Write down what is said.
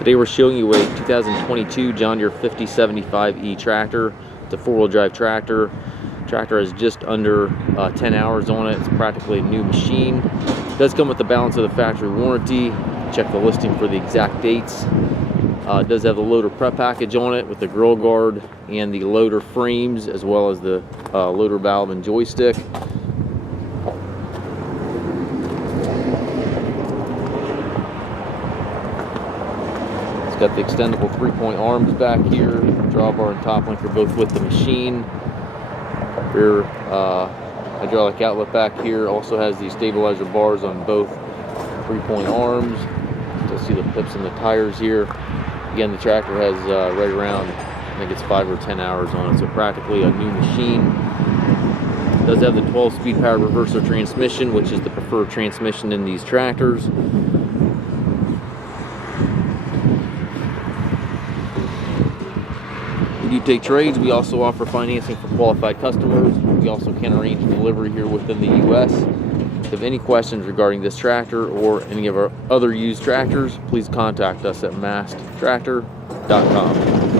Today we're showing you a 2022 John Deere 5075E tractor. It's a four-wheel drive tractor. Tractor has just under 10 hours on it. It's practically a new machine. It does come with the balance of the factory warranty. Check the listing for the exact dates. It does have the loader prep package on it with the grill guard and the loader frames, as well as the loader valve and joystick. Got the extendable 3-point arms back here. Drawbar and top link are both with the machine. Rear hydraulic outlet back here also has the stabilizer bars on both 3-point arms. You'll see the pips and the tires here. Again, the tractor has right around, I think it's 5 or 10 hours on it, so practically a new machine. It does have the 12-speed power reverser transmission, which is the preferred transmission in these tractors. We do take trades. We also offer financing for qualified customers. We also can arrange delivery here within the U.S. If you have any questions regarding this tractor or any of our other used tractors, please contact us at masttractor.com.